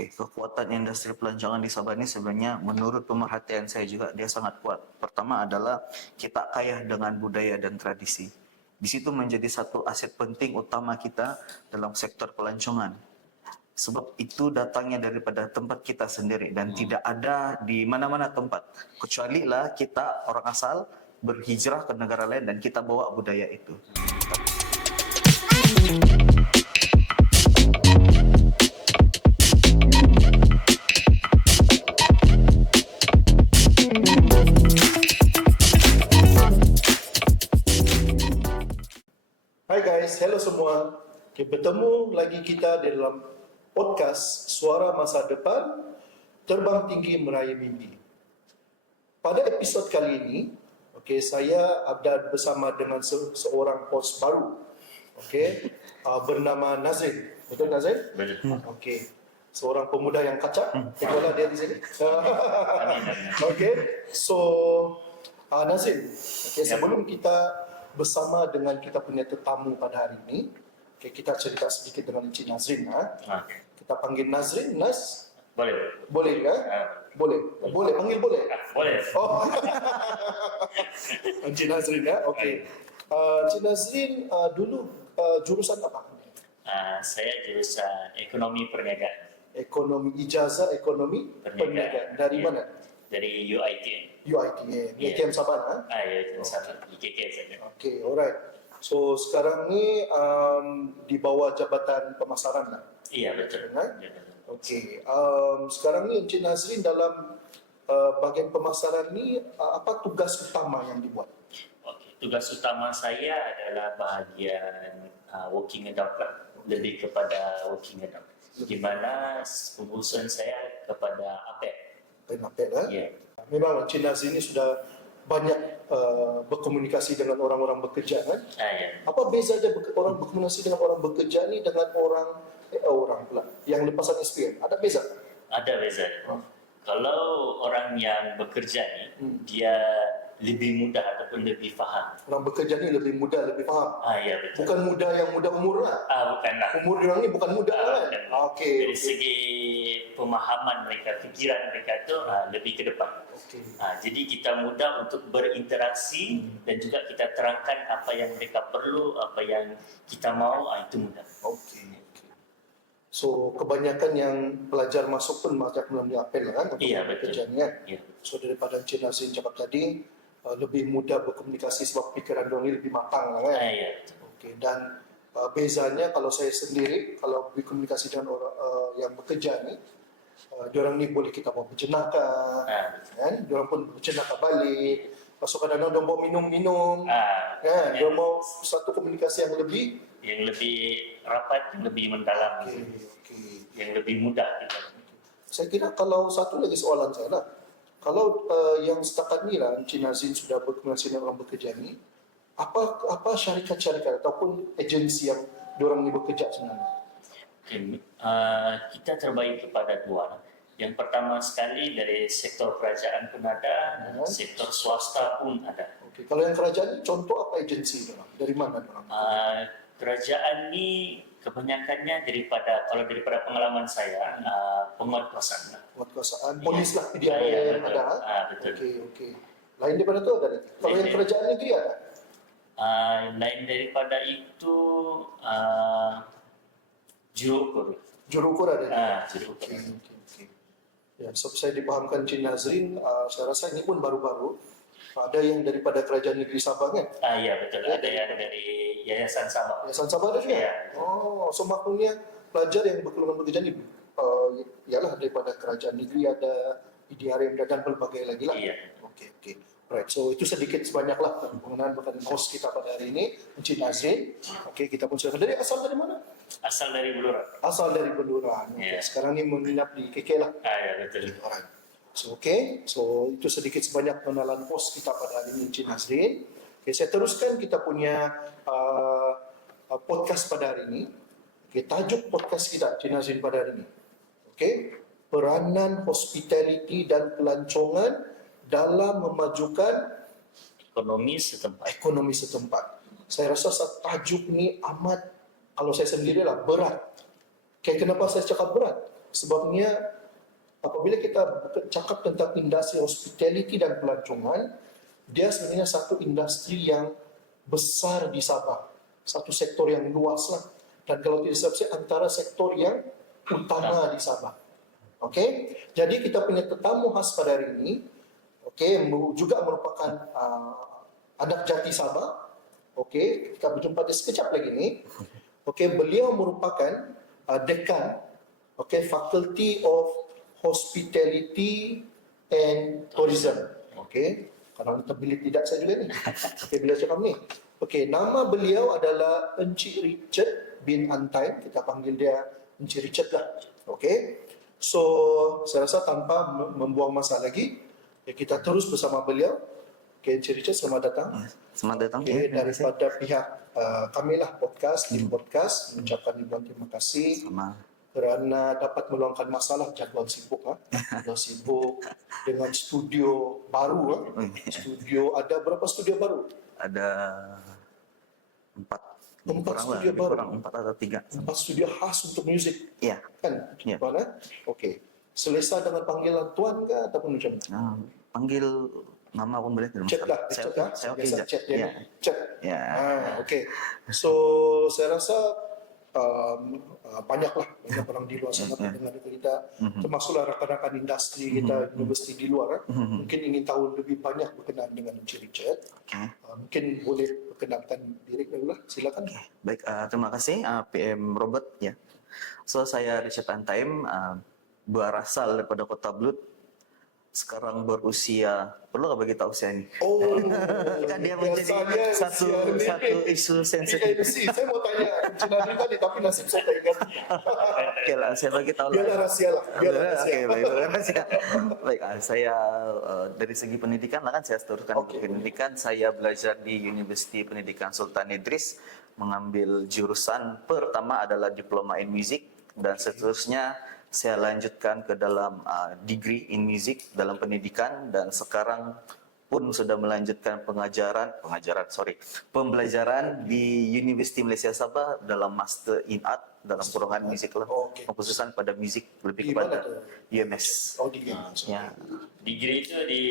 Okey, kekuatan industri pelancongan di Sabah ini sebenarnya menurut pemerhatian saya juga dia sangat kuat. Pertama adalah kita kaya dengan budaya dan tradisi. Di situ menjadi satu aset penting utama kita dalam sektor pelancongan. Sebab itu datangnya daripada tempat kita sendiri dan tidak ada di mana-mana tempat. Kecuali lah kita orang asal berhijrah ke negara lain dan kita bawa budaya itu. Hai guys, hello semua. Okay, bertemu lagi kita di dalam podcast Suara Masa Depan Terbang Tinggi Meraih Mimpi. Pada episod kali ini, saya ada bersama dengan seorang host baru, bernama Nazrin. Betul Nazrin? Betul. Seorang pemuda yang kacak. Itulah dia di sini. Nazrin. Sebelum kita bersama dengan kita punya tetamu pada hari ini, kita cerita sedikit dengan Encik Nazrin. Kita panggil Nazrin, Naz? Boleh. Boleh ya? Boleh. Boleh, panggil boleh? Boleh. Oh. Encik Nazrin ya? Okey. Encik Nazrin dulu jurusan apa? Saya jurusan ekonomi perniagaan. Ijazah ekonomi perniagaan. Dari mana? Dari UiTM. UiTM Sabah. UiTM Sabah. IKK saja. Okey, alright. So sekarang ni di bawah jabatan pemasaran lah. Iya betul. Okey. Sekarang ni Encik Nazrin dalam bahagian pemasaran ni apa tugas utama yang dibuat? Okey. Tugas utama saya adalah bahagian working adult lah. Lebih kepada working adult. Di mana pengurusan saya kepada APEC. Ya. Memang Encik Nazrin ini sudah banyak berkomunikasi dengan orang-orang bekerja kan? Ya. Apa bezanya orang berkomunikasi dengan orang bekerja ni dengan orang pula yang lepasan SPM? Ada beza? Ada beza. Kalau orang yang bekerja ni, dia lebih mudah ataupun lebih faham. Orang bekerja ni lebih mudah, lebih faham. Ya betul. Bukan muda yang muda umur lah. Bukanlah. Umur orang ni bukan muda kan? Okey. Dari segi pemahaman mereka, fikiran mereka itu lebih ke depan. Jadi kita mudah untuk berinteraksi dan juga kita terangkan apa yang mereka perlu, apa yang kita mau, itu mudah. Okey. So kebanyakan yang pelajar masuk pun macam melalui apel kan? Iya betul. Kerjanya. Ya. So daripada Encik Nazrin cakap tadi, lebih mudah berkomunikasi sebab fikiran orang ni lebih matang lah kan? Ya. Okey. Dan bezanya kalau saya sendiri, kalau berkomunikasi dengan orang yang bekerja ni, diorang ni boleh kita bawa berjenaka, kan? Diorang pun berjenaka balik. Lepas kadang-kadang diorang bawa minum-minum, kan? Diorang bawa satu komunikasi yang lebih rapat, yang lebih mendalam, yang lebih mudah kita. Saya kira kalau satu lagi soalan saya lah, kalau yang setakat ni lah Encik Nazrin sudah berkomunikasi dengan orang bekerja ni, apa syarikat-syarikat ataupun agensi yang diorang ni bekerja sebenarnya? Kita terbaik kepada dua. Yang pertama sekali dari sektor kerajaan pun ada, dan sektor swasta pun ada. Kalau yang kerajaan ni contoh apa agensi diorang? Dari mana diorang? Kerajaan ni kebanyakannya daripada pengalaman saya, penguatkuasaan. Penguatkuasaan, polis lah, PDRM ada. Betul. Okey. Lain daripada tu ada? Kalau yang kerajaan negeri ada? Lain daripada itu Jurukur ada? Jurukur. Okey. Ya, so saya dipahamkan Encik Nazrin, saya rasa ini pun baru-baru. Ada yang daripada kerajaan negeri Sabah kan? Ya betul, ada yang dari Yayasan Sabah. Yayasan Sabah ada juga? Ya. So maknanya pelajar yang berkelumpulan bekerja ni ialah daripada kerajaan negeri ada, PDRM dan pelbagai lagi lah. Iya. Okey. Right, so itu sedikit sebanyaklah pengenalan berkaitan host kita pada hari ini, Encik Nazrin. Okey, kita pun silakan. Asal dari mana? Asal dari Beluran. Asal dari Beluran. Yeah. Sekarang ni menginap di KK lah. Ya betul. Alright. So itu sedikit sebanyak pengenalan host kita pada hari ini, Encik Nazrin. Saya teruskan kita punya podcast pada hari ini. Tajuk podcast kita, Encik Nazrin, pada hari ini. Peranan hospitality dan pelancongan dalam memajukan ekonomi setempat. Saya rasa tajuk ni amat, kalau saya sendirilah, berat. Kenapa saya cakap berat? Sebabnya apabila kita cakap tentang industri hospitality dan pelancongan, dia sebenarnya satu industri yang besar di Sabah, satu sektor yang luas lah. Dan kalau tidak salah antara sektor yang utama di Sabah. Okey, jadi kita punya tetamu khas pada hari ini, okey, juga merupakan anak jati Sabah. Okey, kita berjumpa dia sekejap lagi ni. Okey, beliau merupakan dekan, okey, Faculty of Hospitality and Tourism. Okey, kalau terpilih tidak saya juga ni. Okey, beliau cakap ni. Okey, nama beliau adalah Encik Richard bin Antai. Kita panggil dia Encik Richard lah. Okey. So, saya rasa tanpa membuang masa lagi, ya kita terus bersama beliau. Okey, Encik Richard, selamat datang. Selamat datang. Okey, terima kasih. daripada pihak kami lah tim podcast, mengucapkan ribuan terima kasih Sama. kerana dapat meluangkan masalah jadual sibuk, jadual sibuk dengan studio baru. Studio, ada berapa studio baru? Ada 4. Empat Kurang studio lebih baru. kurang 4 atau 3. 4 studio khas untuk muzik, Iya. kan? Ya. Tuan, okey. Selesa dengan panggilan tuan ke ataupun macam mana? Panggil nama pun boleh. tidak Chat lah, masalah. chat lah. Saya oke Biasa je. chat dia. Ya. Chat. Ya. Okey. So, saya rasa banyaklah banyak orang di luar sana pendengar kita, termasuklah rakan-rakan industri kita, universiti di luar, mungkin ingin tahu lebih banyak berkenaan dengan Encik Richard. Oke. Mungkin boleh perkenalkan diri dulu lah, silakan. Baik, terima kasih PM Robert ya. So saya Richard Antaim, berasal daripada Kota Blut. Sekarang berusia, perlu nggak bagi tahu usia ini? Oh, Kan dia menjadi satu isu sensitif. IMC, saya mau tanya Encik Nadri tadi, tapi nasib saya tak ingat. Oke lah, saya bagi tahu Biarlah rahasia lah, biarlah rahasia. Oke, baik, rahasia. Baik, saya dari segi pendidikan lah kan saya teruskan pendidikan. Saya belajar di Universiti Pendidikan Sultan Idris, mengambil jurusan pertama adalah Diploma in Music dan seterusnya saya lanjutkan ke dalam degree in music dalam pendidikan dan sekarang pun sudah melanjutkan pembelajaran di Universiti Malaysia Sabah dalam Master in Art dalam kurungan musik lah. Okey. Pengkhususan pada musik lebih Di mana kepada tu? UMS. Oh, di IMC. Ya, Degree itu di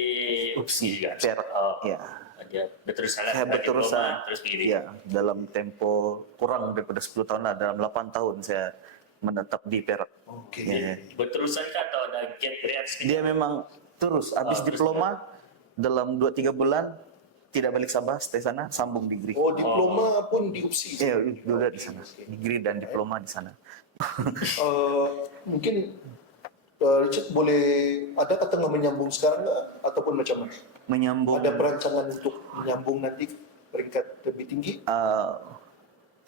UPSI, juga. Perak. Oh, Ya. Dia berterusan lah. Saya Diploma, berterusan terus pergi ya dalam tempo kurang daripada 10 tahun lah, dalam 8 tahun saya menetap di Perak. Okey. Ya. Berterusan ke atau ada gap period sedikit? Dia memang terus habis terus diploma dalam 2-3 bulan tidak balik Sabah, stay sana, sambung degree. Oh, diploma pun di UPSI. Ya, juga di sana. Degree dan diploma di sana. Mungkin Richard boleh, ada tengah menyambung sekarang nggak? Ataupun macam mana? Menyambung Ada perancangan untuk menyambung nanti peringkat lebih tinggi?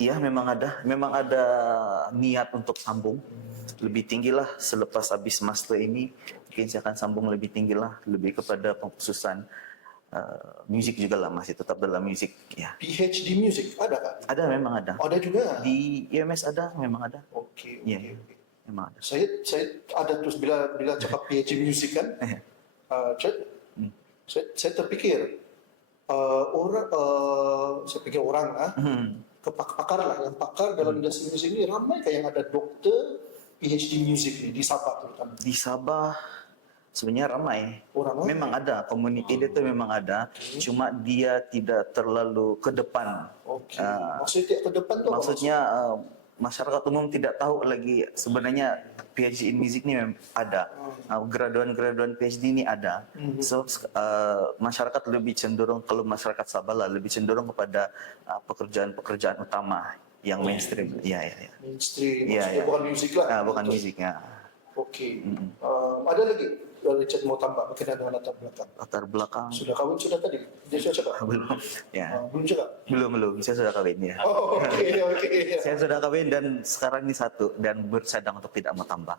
iya memang ada niat untuk sambung lebih tinggi lah selepas habis master ini. Mungkin saya akan sambung lebih tinggi lah, lebih kepada pengkhususan musik juga lah, masih tetap dalam musik ya. PhD Music ada kan? Ada, memang ada. Oh, ada juga. Di IMS ada, memang ada. Okey, Ya, okey, okey. memang ada. Saya ada terus bila cakap PhD Music kan, Cik, saya terfikir saya fikir orang pakar lah, yang pakar dalam industri musik ni ramai kan yang ada doktor PhD Music ni di Sabah terutama. Di Sabah sebenarnya ramai. Orang Memang ada, komuniti dia tu memang ada, cuma dia tidak terlalu ke depan. Okey. Maksudnya ke depan tu apa Maksudnya masyarakat umum tidak tahu lagi sebenarnya PhD in music ni memang ada. Graduan-graduan PhD ni ada. So masyarakat lebih cenderung, kalau masyarakat Sabah lah lebih cenderung kepada pekerjaan-pekerjaan utama yang mainstream. Ya. mainstream, Ya, maksudnya ya. bukan musik lah. Bukan musik ya. Okey. Ada lagi Richard mau tambah berkenaan dengan latar belakang? Latar belakang Sudah kahwin sudah tadi? Dia sudah cakap? belum. Ya. Belum cakap? Belum. Saya sudah kawin ya. Oh, okey. Saya sudah kawin dan sekarang ini satu dan bercadang untuk tidak mau tambah.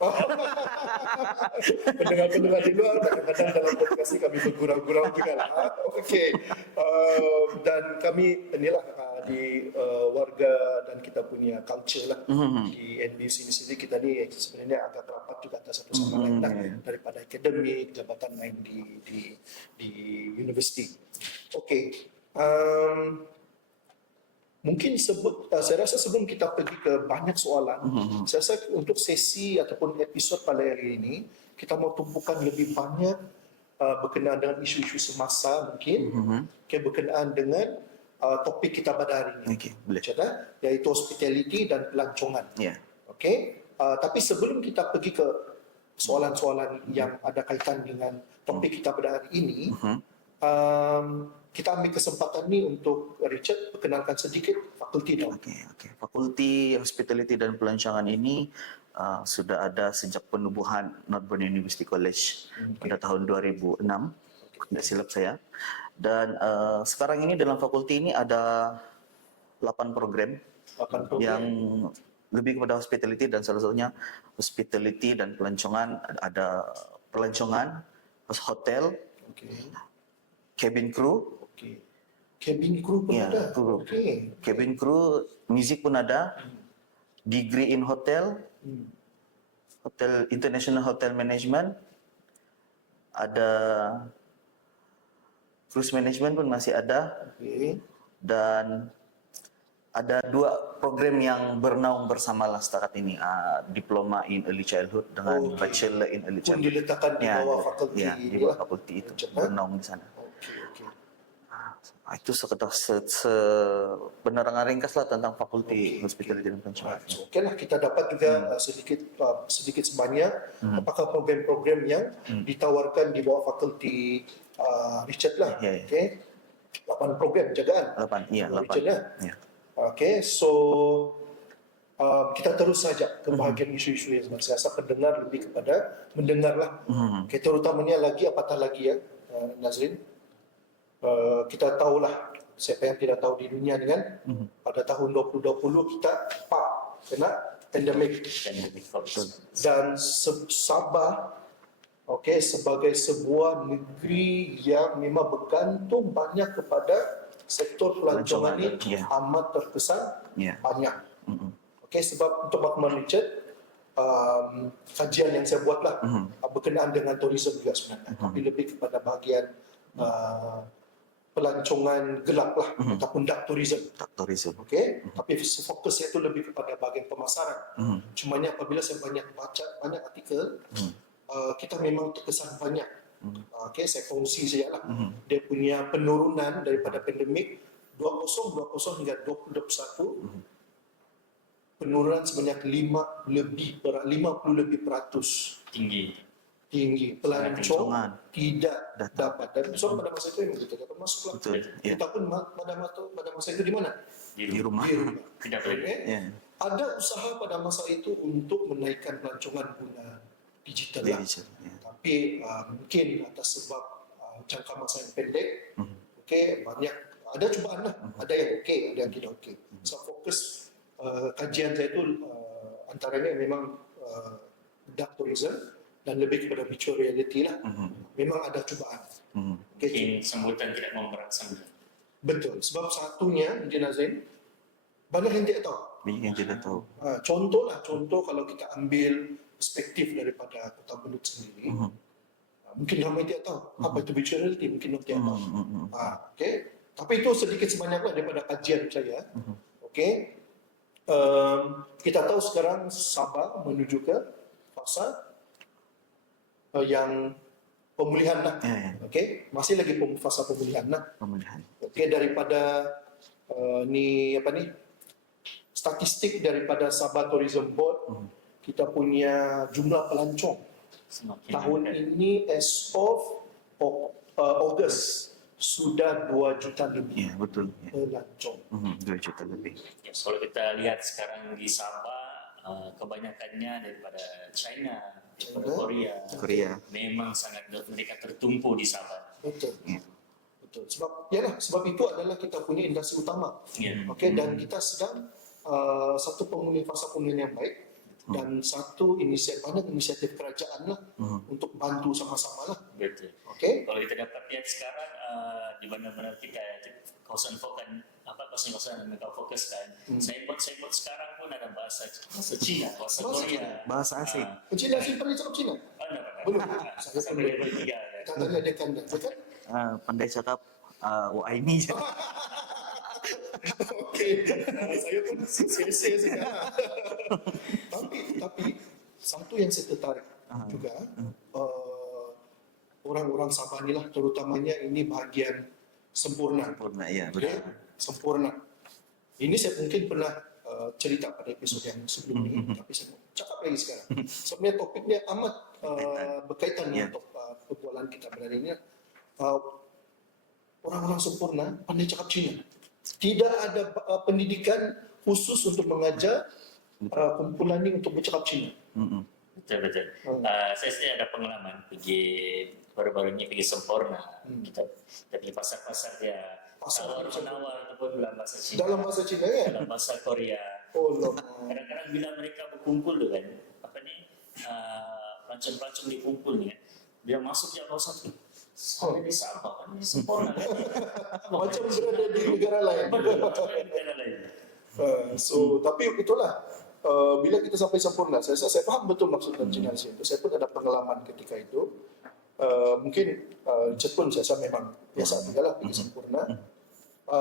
Pendengar-pendengar di luar kadang-kadang dalam podcast ini kami bergurau-gurau juga lah. Okey. Dan kami inilah di warga dan kita punya culture lah di NBC ini sendiri, kita ni sebenarnya agak rapat juga antara satu sama lain lah, daripada akademik, jabatan lain di universiti. Okey. Mungkin saya rasa sebelum kita pergi ke banyak soalan, saya rasa untuk sesi ataupun episod pada hari ini, kita mau tumpukan lebih banyak berkenaan dengan isu-isu semasa mungkin, berkenaan dengan topik kita pada hari ini. Okey, boleh. Macam mana? Iaitu hospitality dan pelancongan. Ya. Okey. Tapi sebelum kita pergi ke soalan-soalan yang ada kaitan dengan topik kita pada hari ini, kita ambil kesempatan ni untuk Richard perkenalkan sedikit fakulti dah. Okey. Fakulti Hospitality dan Pelancongan ini sudah ada sejak penubuhan Northern University College pada tahun 2006, tidak silap saya. Dan sekarang ini dalam fakulti ini ada 8 program yang lebih kepada hospitality, dan salah satunya hospitality dan pelancongan. Ada pelancongan, hotel, cabin crew. Cabin crew pun Ya, ada. crew. Cabin crew, music pun ada. Degree in hotel, hotel international hotel management, ada cruise management pun masih ada, dan ada 2 program yang bernaung bersamalah setakat ini, diploma in early childhood dengan bachelor in early Pun childhood. diletakkan di bawah fakulti. Ya, di bawah fakulti itu bernaung di sana. Itu sekedar penerangan ringkas lah tentang fakulti hospitality dan pelancongan. Okeylah, kita dapat juga sedikit sebanyak apakah program-program yang ditawarkan di bawah fakulti Richard lah. Ya. Okey. 8 program jagaan. 8, iya 8. Richard lah. Ya. Okey, so kita terus saja ke bahagian isu-isu yang saya rasa pendengar lebih kepada mendengarlah. Okey, terutamanya lagi apatah lagi ya, Nazrin. Kita tahulah, siapa yang tidak tahu di dunia ni kan, pada tahun 2020 kita kena pandemik. Dan Sabah sebagai sebuah negeri yang memang bergantung banyak kepada sektor pelancongan ini amat terkesan banyak. Sebab untuk makluman Richard, kajian yang saya buatlah berkenaan dengan tourism juga sebenarnya, tapi lebih kepada bahagian pelancongan gelap lah ataupun dark tourism. Tapi fokus saya itu lebih kepada bahagian pemasaran. Cumanya apabila saya banyak baca banyak artikel, kita memang terkesan banyak. Saya kongsi saja lah. Dia punya penurunan daripada pandemik 2020 hingga 2021, penurunan sebanyak 50 lebih peratus. Tinggi. Pelancong tidak dapat. Dan soal pada masa itu memang kita dapat masuk lah. Kita pun pada masa itu di mana? Di rumah. Tidak boleh. Ada usaha pada masa itu untuk menaikkan pelancongan guna digital lah. Tapi mungkin atas sebab jangka masa yang pendek, banyak ada cubaan lah. Ada yang ada yang tidak So fokus kajian saya itu antaranya memang dark tourism dan lebih kepada virtual reality lah. Memang ada cubaan. Mungkin sambutan tidak memberat sangat. Betul. Sebab satunya, Encik Nazrin, banyak yang tidak tahu. Banyak yang tidak tahu. Contoh kalau kita ambil perspektif daripada Kota Belud sendiri, mungkin ramai tidak tahu apa itu virtual reality, mungkin tidak tahu. Tapi itu sedikit sebanyaklah daripada kajian saya. Kita tahu sekarang Sabah menuju ke fasa yang pemulihan lah. Masih lagi fasa pemulihan lah. Daripada statistik daripada Sabah Tourism Board, kita punya jumlah pelancong tahun ini as of Ogos sudah 2 juta lebih. Ya, betul. Pelancong. 2 juta lebih. Kalau kita lihat sekarang di Sabah, kebanyakannya daripada China, daripada Korea. Memang sangat mereka tertumpu di Sabah. Betul. Sebab itu adalah kita punya industri utama. Dan kita sedang satu fasa pemulihan yang baik dan satu banyak inisiatif kerajaan lah untuk bantu sama-sama lah. Betul. Kalau kita dapat lihat sekarang di mana-mana kita kawasan kawasan mereka fokuskan. Saya buat sekarang pun ada bahasa Cina, bahasa Korea, bahasa asing. Encik Nazrin pernah cakap Cina? Belum. Sampai level 3. Katanya ada kanda, betul? Pandai cakap ini je. Okey. Saya pun sia-sia sekarang. Tapi satu yang saya tertarik juga, orang-orang Sabah ni lah, terutamanya ini bahagian sempurna. Sempurna, ya Okey, betul. sempurna. Ini saya mungkin pernah cerita pada episod yang sebelum ini, tapi saya mau cakap lagi sekarang. Sebenarnya topiknya amat berkaitan Ya. untuk perbualan kita pada hari ini. Orang-orang sempurna pandai cakap Cina. Tidak ada pendidikan khusus untuk mengajar kumpulan ini untuk bercakap Cina. Betul. Saya sendiri ada pengalaman pergi baru-baru ini pergi Sempurna. Kita pergi pasar-pasar dia. Tawar menawar ataupun dalam bahasa Cina. Dalam bahasa Cina ya? Dalam bahasa Korea. Oh, lama. Kadang-kadang bila mereka berkumpul tu kan, pelancong-pelancong dikumpul ni kan, dia masuk dia bawah satu. Saya di Sabah kan, di Sempurna kan. Macam berada di negara lain. Negara lain. Tapi itulah bila kita sampai sempurna, saya faham betul maksud dan Cina itu. Saya pun ada pengalaman ketika itu. Mungkin Richard pun saya memang biasa juga lah pergi sempurna.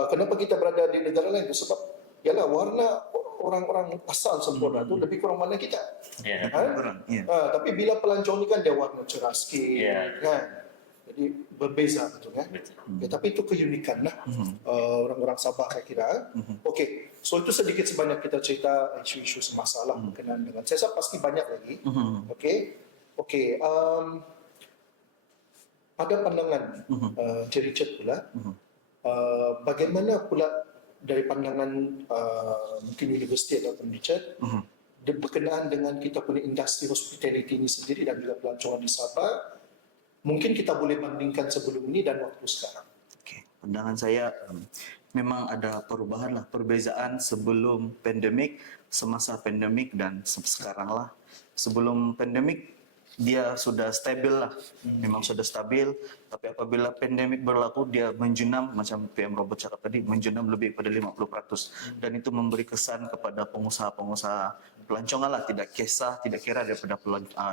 Kenapa kita berada di negara lain itu sebab ialah warna orang-orang asal sempurna itu lebih kurang warna kita. Ya. Kurang, ya. Tapi bila pelancong ni kan dia warna cerah sikit, Ya. kan? Jadi berbeza betul kan? Betul. Okay, tapi itu keunikan lah orang-orang Sabah saya kira. Okey, so itu sedikit sebanyak kita cerita isu-isu semasalah berkenaan dengan. Saya rasa pasti banyak lagi. Okey. Ada pandangan Cik Richard pula. Bagaimana pula dari pandangan mungkin universiti ataupun Richard berkenaan dengan kita punya industri hospitality ini sendiri dan juga pelancongan di Sabah, mungkin kita boleh bandingkan sebelum ini dan waktu sekarang. Okey, pandangan saya memang ada perubahan lah, perbezaan sebelum pandemik, semasa pandemik dan sekarang lah. Sebelum pandemik dia sudah stabil lah, memang sudah stabil. Tapi apabila pandemik berlaku, dia menjenam macam PM Robert cakap tadi, menjenam lebih pada 50%. Dan itu memberi kesan kepada pengusaha-pengusaha pelancongan lah, tidak kira daripada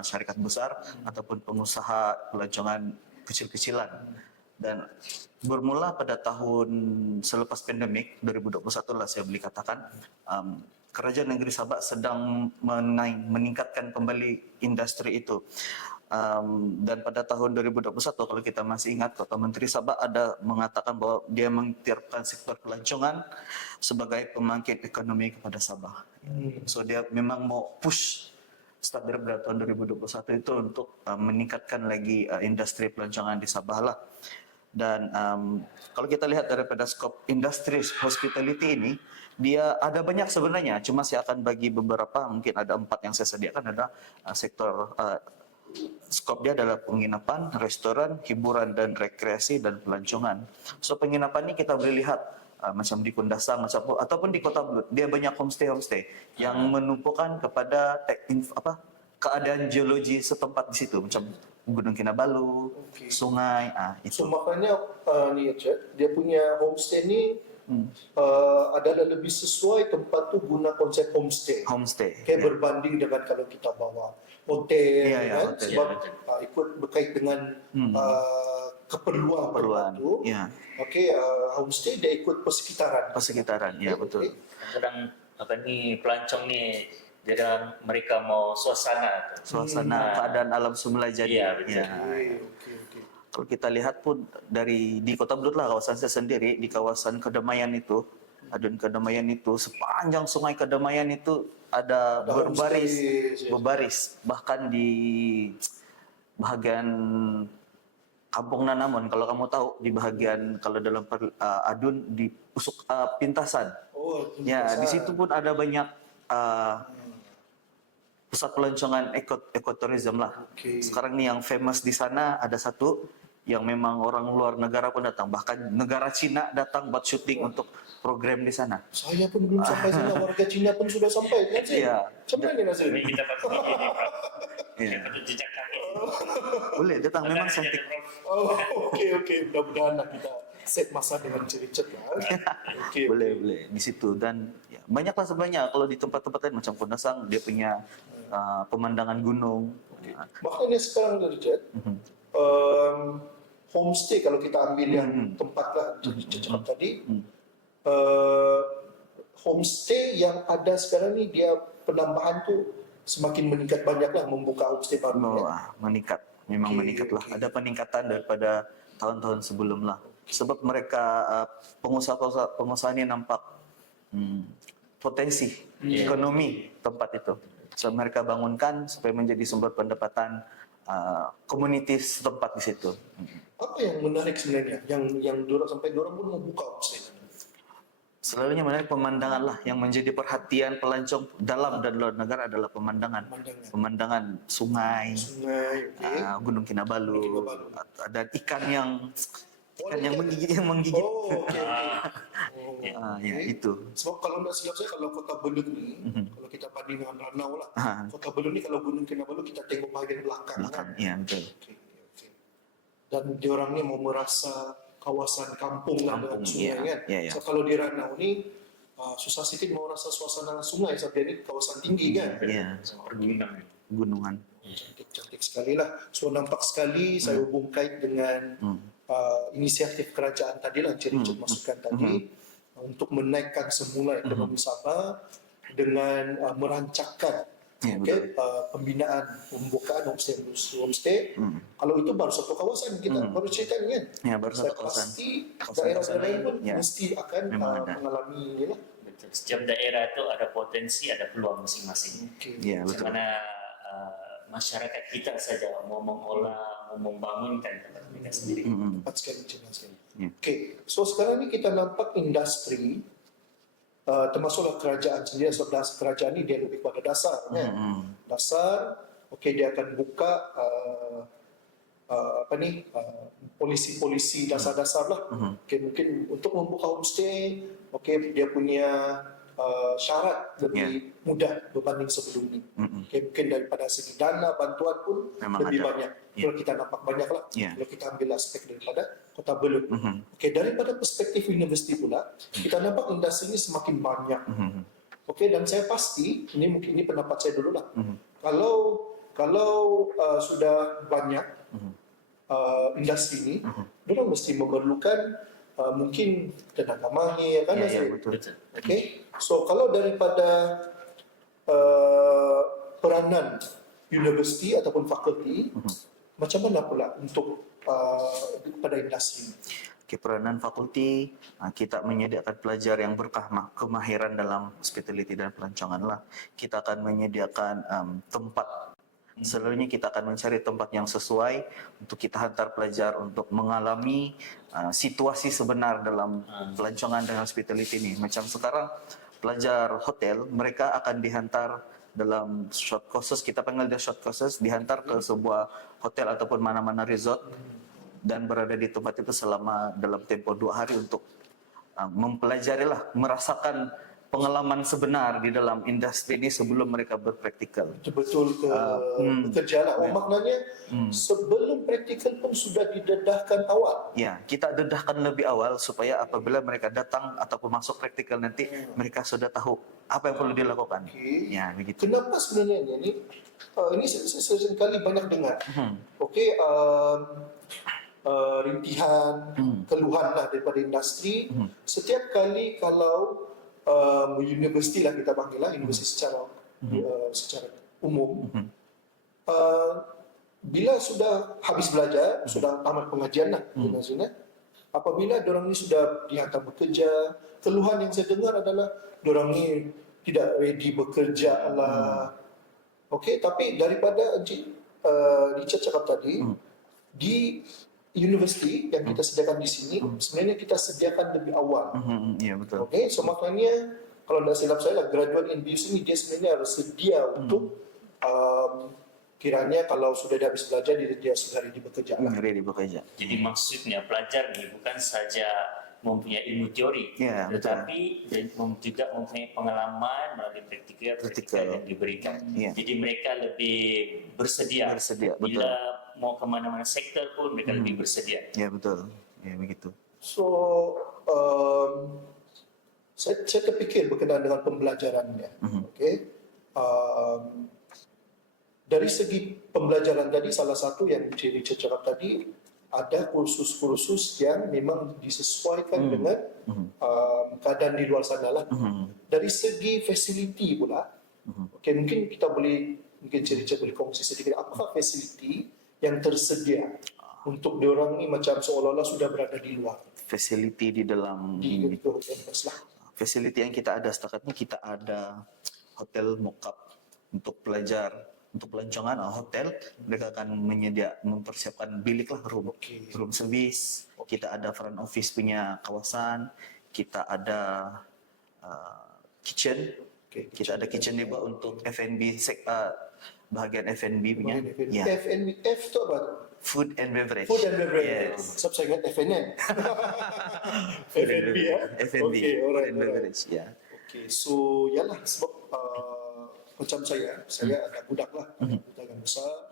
syarikat besar ataupun pengusaha pelancongan kecil-kecilan. Dan bermula pada tahun selepas pandemik 2021 lah saya boleh katakan, Kerajaan Negeri Sabah sedang meningkatkan kembali industri itu. Dan pada tahun 2021 kalau kita masih ingat, Kota Menteri Sabah ada mengatakan bahwa dia mengitirafkan sektor pelancongan sebagai pembangkit ekonomi kepada Sabah. So dia memang mau push start daripada tahun 2021 itu untuk meningkatkan lagi industri pelancongan di Sabah lah. Dan kalau kita lihat daripada skop industri hospitality ini, dia ada banyak sebenarnya. Cuma saya akan bagi beberapa, mungkin ada 4 yang saya sediakan. Ada sektor skop dia adalah penginapan, restoran, hiburan dan rekreasi dan pelancongan. So penginapan ini kita boleh lihat macam di Kundasang ataupun di Kota Belud, dia banyak homestay yang menumpukan kepada keadaan geologi setempat di situ, macam Gunung Kinabalu, sungai, itu. So maknanya ni Richard, dia punya homestay ni adalah lebih sesuai tempat tu guna konsep homestay. Kayak berbanding dengan kalau kita bawa hotel, kan? Hotel. Sebab ikut berkait dengan keperluan tempat tu. Okey, homestay dia ikut persekitaran. Ya betul. Kadang pelancong ni mereka mau suasana keadaan alam semula jadi. Ya, betul. Okey. Kalau kita lihat pun di Kota Belud lah, kawasan saya sendiri, di kawasan Kedamaian itu, Adun Kedamaian itu, sepanjang sungai Kedamaian itu ada berbaris. Bahkan di bahagian Kampung Nanamon, kalau kamu tahu, di bahagian kalau dalam Adun di Pintasan. Ya, di situ pun ada banyak pusat pelancongan ekoturism lah. Sekarang ni yang famous di sana ada satu yang memang orang luar negara pun datang, bahkan negara Cina datang buat syuting untuk program di sana. Saya pun belum sampai sana, warga Cina pun sudah sampai kan sih? Ya. Macam mana Nazir? Ini kita patut fikir ni, Prof. Kita patut jejak kaki. Boleh datang, memang cantik. Okey. Mudah-mudahan lah kita set masa dengan Richard lah. Okey. Boleh di situ. Dan ya, banyaklah sebenarnya kalau di tempat-tempat lain macam Kundasang, dia punya pemandangan gunung. Maknanya sekarang Richard, homestay kalau kita ambil yang tempat lah cakap tadi, homestay yang ada sekarang ni dia penambahan tu semakin meningkat banyaklah membuka homestay baru. Meningkat, memang meningkat lah. Ada peningkatan daripada tahun-tahun sebelum lah. Sebab mereka pengusaha ini nampak potensi ekonomi tempat itu. So mereka bangunkan supaya menjadi sumber pendapatan komunitas setempat di situ. Apa yang menarik sebenarnya yang sampai dorang pun membuka homestay? Selalunya menarik pemandangan lah yang menjadi perhatian pelancong dalam dan luar negara adalah pemandangan. Pemandangan sungai, Gunung Kinabalu, dan ikan yang menggigit. Ya itu. Sebab kalau nak silap saya, kalau Kota Belud ni, kalau kita banding dengan Ranau lah, Kota Belud ni kalau Gunung Kinabalu kita tengok bahagian belakang kan. Ya betul. Dan diorang ni mau merasa kawasan kampung lah dengan sungai kan. So kalau di Ranau ni susah sikit mau rasa suasana sungai sebab dia ni kawasan tinggi kan. Gunungan. Cantik sekali lah. So nampak sekali saya hubung kait dengan inisiatif kerajaan tadi lah, Encik Richard masukkan tadi untuk menaikkan semula ekonomi Sabah dengan merancangkan pembinaan pembukaan homestay. Kalau itu baru satu kawasan kita baru cerita ni kan. Ya, baru satu kawasan. Pasti daerah-daerah lain pun mesti akan mengalami ini lah. Betul. Setiap daerah itu ada potensi, ada peluang masing-masing. Ya, betul. Mana masyarakat kita saja mau mengolah, mau membangunkan tempat mereka sendiri. Tepat sekali, jelas sekali. Okey, so sekarang ni kita nampak industri termasuklah kerajaan sendiri. Sebab kerajaan ni dia lebih pada dasar kan. Dasar, okey, dia akan buka polisi-polisi dasar-dasar lah. Okey, mungkin untuk membuka homestay, okey, dia punya syarat lebih mudah berbanding sebelum ni. Okay, mungkin daripada segi dana bantuan pun memang lebih banyak. Kalau kita nampak banyak lah. Kalau kita ambil aspek daripada Kota Belud. Okay, daripada perspektif universiti pula, kita nampak industri ini semakin banyak. Okay, dan saya pasti, ini pendapat saya dulu lah. Kalau sudah banyak industri ini, mereka mesti memerlukan mungkin tenaga mahir kan. Betul. Okay, so kalau daripada peranan universiti ataupun fakulti, macam mana pula untuk pada industri? Peranan fakulti, kita menyediakan pelajar yang kemahiran dalam hospitality dan pelancongan lah. Kita akan menyediakan tempat. Selalunya kita akan mencari tempat yang sesuai untuk kita hantar pelajar untuk mengalami situasi sebenar dalam pelancongan dan hospitality ini. Macam sekarang pelajar hotel, mereka akan dihantar dalam short courses, kita panggil dia short courses, dihantar ke sebuah hotel ataupun mana-mana resort dan berada di tempat itu selama dalam tempoh 2 hari untuk mempelajarilah, merasakan pengalaman sebenar di dalam industri ini sebelum mereka berpraktikal. Betul-betul bekerja lah. Maknanya sebelum praktikal pun sudah didedahkan awal. Ya, kita dedahkan lebih awal supaya apabila mereka datang ataupun masuk praktikal nanti mereka sudah tahu apa yang perlu dilakukan. Ya, begitu. Kenapa sebenarnya ini seringkali banyak dengar. Okey, rintihan, keluhan lah daripada industri. Setiap kali kalau universiti lah kita panggil lah, universiti secara umum, bila sudah habis belajar, sudah tamat pengajian lah, apabila diorang ni sudah dihantar bekerja, keluhan yang saya dengar adalah diorang ni tidak ready bekerja lah. Okey, tapi daripada Encik Richard cakap tadi, di universiti yang kita sediakan di sini, sebenarnya kita sediakan lebih awal. Ya, betul. Okey, so maknanya kalau tidak silap saya lah, graduate in BUS ini dia sebenarnya harus sedia untuk kiranya kalau sudah habis belajar dia sudah ready bekerja lah. Ready bekerja. Jadi maksudnya pelajar ni bukan saja mempunyai ilmu teori, tetapi juga mempunyai pengalaman melalui praktikal yang diberikan. Jadi mereka lebih bersedia. Betul. Bila mau ke mana-mana sektor pun mereka lebih bersedia. Ya, betul. Ya, begitu. So, saya terfikir berkenaan dengan pembelajarannya. Okay. Dari segi pembelajaran tadi, salah satu yang Encik Richard cakap tadi, ada kursus-kursus yang memang disesuaikan dengan keadaan di luar sana lah. Dari segi facility pula, okay, mungkin kita boleh, mungkin Richard boleh kongsi sedikit, apakah facility yang tersedia untuk diorang ni macam seolah-olah sudah berada di luar? Facility di dalam Di kampus lah. facility yang kita ada setakat ini, kita ada hotel mock-up untuk pelajar, untuk pelancongan hotel, mereka akan mempersiapkan bilik lah, room service. Kita ada front office punya kawasan, kita ada kitchen, kita ada kitchen juga untuk F&B, bahagian F&B punya. Ya. F&B, F tu apa? Food and beverage. Food and beverage. Yes. Sebab saya ingat FNN. F&B ya? F&B, Okay, food alright, and beverage. Ya. Okay, so yalah sebab macam saya ada budak lah, budak yang besar.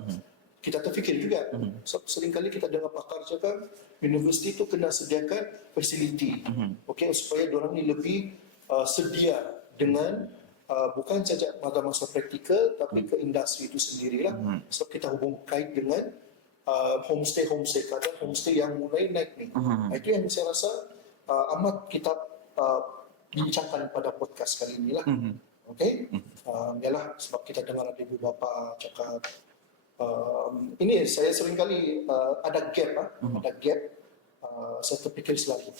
Kita terfikir juga, sebab seringkali kita dengar pakar cakap, universiti itu kena sediakan facility, okay, supaya diorang ni lebih sedia dengan bukan saja masa praktikal, tapi ke industri itu sendirilah. Sebab kita hubung kait dengan homestay, kadang homestay yang mulai naik ni. Itu yang saya rasa amat kita bincangkan pada podcast kali ini lah. Okay? Yalah, sebab kita dengar ada ibu bapa cakap, ini saya seringkali ada gap, saya terfikir selalu.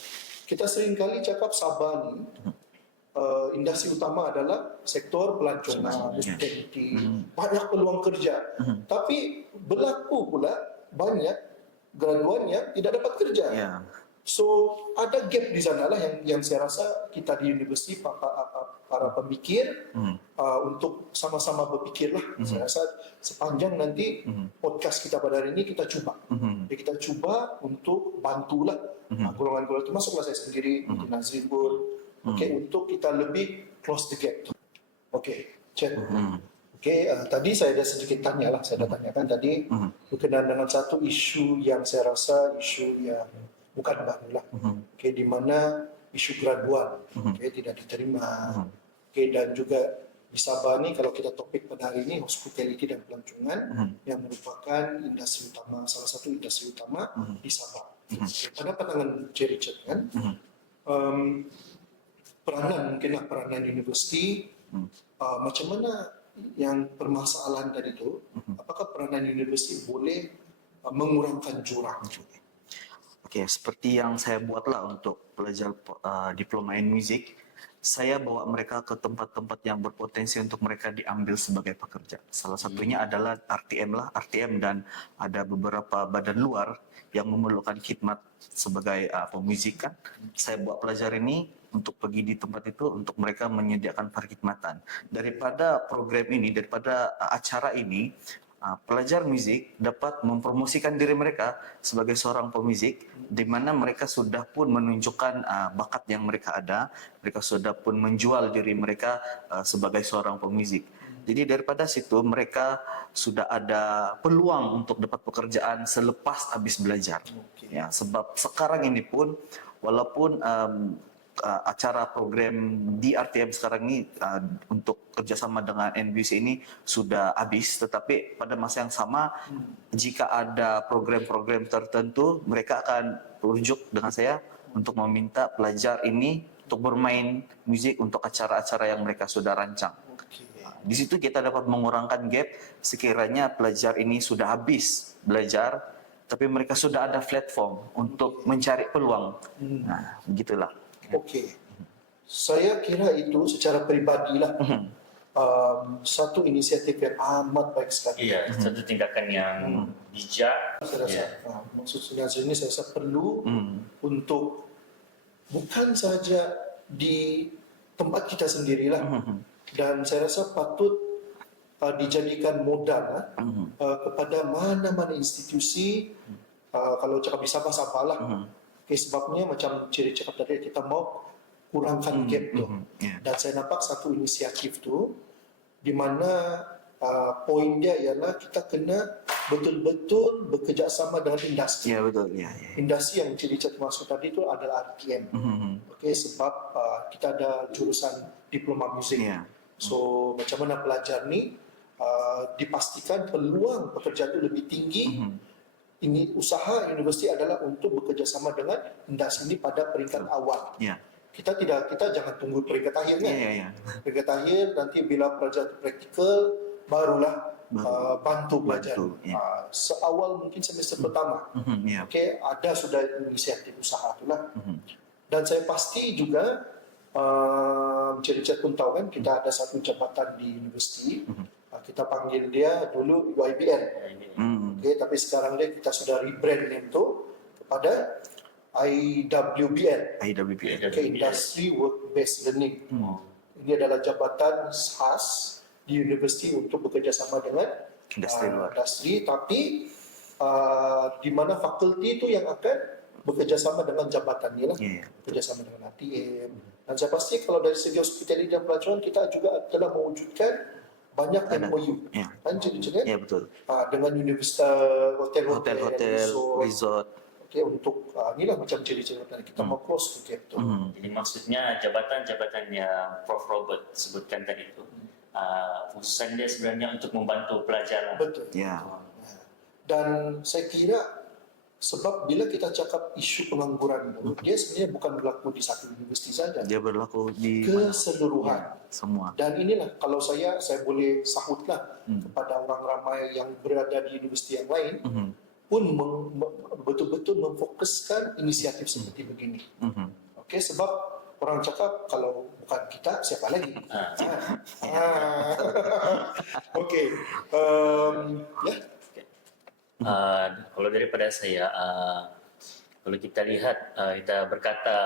Kita seringkali cakap Sabah ni, industri utama adalah sektor pelancongan, hospitality, banyak peluang kerja. Tapi berlaku pula banyak graduan yang tidak dapat kerja. Yeah. So ada gap di sana lah yang saya rasa kita di universiti para pemikir untuk sama-sama berfikir lah. Saya rasa sepanjang nanti podcast kita pada hari ini kita cuba. Jadi kita cuba untuk bantulah golongan-golongan itu, masuklah saya sendiri, mungkin Nazrin pun, okay, untuk kita lebih close the gap. Okay, Cik. Okay, tadi saya ada sedikit tanya lah, saya dah tanyakan tadi berkenaan dengan satu isu yang saya rasa isu yang bukan baru lah, okay, di mana isu graduan, okay, tidak diterima, okay, dan juga di Sabah ni kalau kita topik pada hari ini hospitality dan pelancongan yang merupakan industri utama, salah satu industri utama di Sabah. Okay, pada pandangan Cik Richard kan, peranan universiti, macam mana yang permasalahan tadi itu, apakah peranan universiti boleh mengurangkan jurang? Oke, seperti yang saya buatlah untuk pelajar diploma in music, saya bawa mereka ke tempat-tempat yang berpotensi untuk mereka diambil sebagai pekerja. Salah satunya adalah RTM dan ada beberapa badan luar yang memerlukan khidmat sebagai pemusikan. Saya bawa pelajar ini untuk pergi di tempat itu untuk mereka menyediakan perkhidmatan. Daripada program ini, daripada acara ini, pelajar musik dapat mempromosikan diri mereka sebagai seorang pemuzik, di mana mereka sudah pun menunjukkan bakat yang mereka ada, mereka sudah pun menjual diri mereka sebagai seorang pemuzik. Jadi daripada situ mereka sudah ada peluang untuk dapat pekerjaan selepas habis belajar. Ya, sebab sekarang ini pun walaupun acara program di RTM sekarang ini untuk kerjasama dengan NBC ini sudah habis, tetapi pada masa yang sama jika ada program-program tertentu mereka akan merujuk dengan saya untuk meminta pelajar ini untuk bermain musik untuk acara-acara yang mereka sudah rancang. Di situ kita dapat mengurangkan gap sekiranya pelajar ini sudah habis belajar tapi mereka sudah ada platform untuk mencari peluang. Nah, begitulah. Okey, saya kira itu secara peribadilah satu inisiatif yang amat baik sekali. Iya, satu tindakan yang bijak. Saya rasa maksudnya ini saya rasa perlu untuk bukan saja di tempat kita sendirilah, dan saya rasa patut dijadikan modal kepada mana-mana institusi. Kalau cakap di Sabah lah. Okay, sebabnya macam ciri cakap tadi kita mau kurangkan gap tu. Dan saya nampak satu inisiatif tu di mana poin dia ialah kita kena betul-betul bekerjasama dengan industri. Ya, betul. Ya. Industri yang ciri cakap maksud tadi itu adalah RTM. Okay, sebab kita ada jurusan diploma muzik. So macam mana pelajar ni dipastikan peluang pekerjaan itu lebih tinggi ini usaha universiti adalah untuk bekerjasama dengan industri ini pada peringkat awal. Ya. Kita jangan tunggu peringkat akhirnya. Ya. Peringkat akhir nanti bila pelajar praktikal barulah bantu belajar. Seawal mungkin semester pertama. Ya. Okey, ada sudah inisiatif usaha itulah. Dan saya pasti juga Richard pun tahu kan kita ada satu jabatan di universiti. Kita panggil dia dulu YBN. Okey, tapi sekarang kita sudah rebrand name tu kepada IWBN. Okay, Industry Work Based Learning. Ini adalah jabatan khas di universiti untuk bekerjasama dengan industri, tapi di mana fakulti itu yang akan bekerjasama dengan jabatan ni lah, bekerjasama dengan ATM. Dan saya pasti kalau dari segi hospitality dan pelacuran kita juga telah mewujudkan banyak MOU. Kan jadi betul. dengan universitas, hotel-hotel, resort. Okay, untuk inilah macam ciri-ciri kita mau close to gap tu. Jadi maksudnya jabatan-jabatan yang Prof. Robert sebutkan tadi itu khususan dia sebenarnya untuk membantu pelajar. Betul. Ya. Dan saya kira sebab bila kita cakap isu pengangguran itu, dia sebenarnya bukan berlaku di satu universiti saja. Dia berlaku di keseluruhan. Semua. Dan inilah kalau saya boleh sahutlah kepada orang ramai yang berada di universiti yang lain pun betul-betul memfokuskan inisiatif seperti begini. Okey, sebab orang cakap kalau bukan kita siapa lagi? Okey, ya. Kalau daripada saya, kalau kita lihat, kita berkata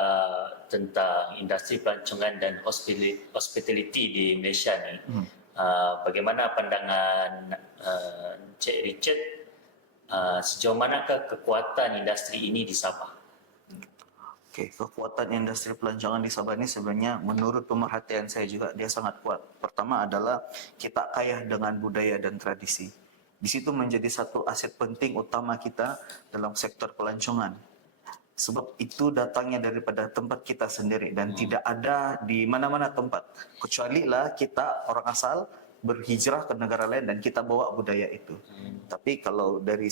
tentang industri pelancongan dan hospitality di Malaysia ni, bagaimana pandangan Cik Richard, sejauh manakah kekuatan industri ini di Sabah? Okey, kekuatan industri pelancongan di Sabah ini sebenarnya menurut pemerhatian saya juga dia sangat kuat. Pertama adalah kita kaya dengan budaya dan tradisi. Di situ menjadi satu aset penting utama kita dalam sektor pelancongan. Sebab itu datangnya daripada tempat kita sendiri dan tidak ada di mana-mana tempat. Kecuali lah kita orang asal berhijrah ke negara lain dan kita bawa budaya itu. Tapi kalau dari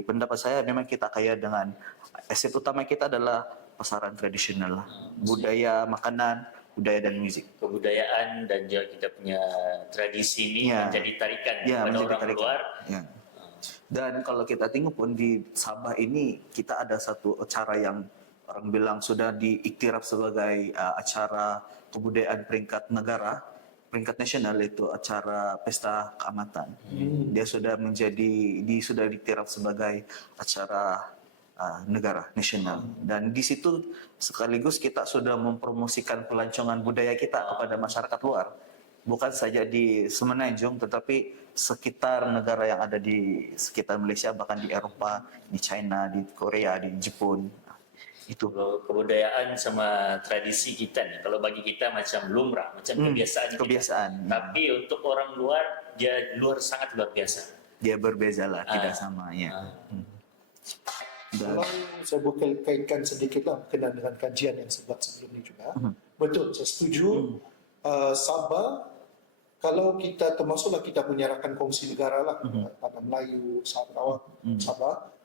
pendapat saya memang kita kaya dengan aset utama kita adalah pasaran tradisional lah. Budaya, makanan, budaya dan muzik. Kebudayaan dan juga kita punya tradisi ini menjadi tarikan kepada orang luar. Dan kalau kita tengok pun di Sabah ini kita ada satu acara yang orang bilang sudah diiktiraf sebagai acara kebudayaan peringkat negara, peringkat nasional, itu acara Pesta Keamatan. Dia sudah sudah diiktiraf sebagai acara negara nasional, dan di situ sekaligus kita sudah mempromosikan pelancongan budaya kita kepada masyarakat luar, bukan saja di Semenanjung tetapi sekitar negara yang ada di sekitar Malaysia, bahkan di Eropah, di China, di Korea, di Jepun. Itu kalau kebudayaan sama tradisi kita nih, kalau bagi kita macam lumrah, macam kebiasaan kita. Tapi untuk orang luar, dia sangat luar biasa. Dia berbeza lah, tidak sama ya. Kalau saya boleh kaitkan sedikitlah berkenaan dengan kajian yang saya buat sebelum ini juga. Betul, saya setuju. Sabah, kalau kita termasuklah kita punya rakan kongsi negara lah, Tanah Melayu, Sarawak,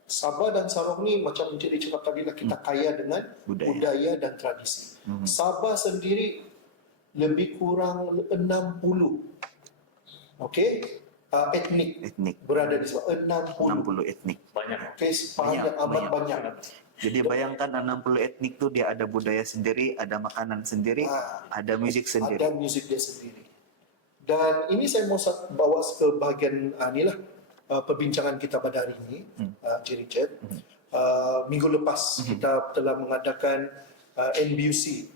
Sabah dan Sarawak ni macam Encik cakap tadi lah, kita kaya dengan budaya dan tradisi. Sabah sendiri lebih kurang 60 etnik berada di Sabah. 60 etnik. Banyak. Okey, amat banyak. Jadi bayangkan 60 etnik tu dia ada budaya sendiri, ada makanan sendiri, ada muzik sendiri. Ada muzik dia sendiri. Dan ini saya mau bawa ke bahagian perbincangan kita pada hari ini, Encik Richard. Minggu lepas kita telah mengadakan NBUC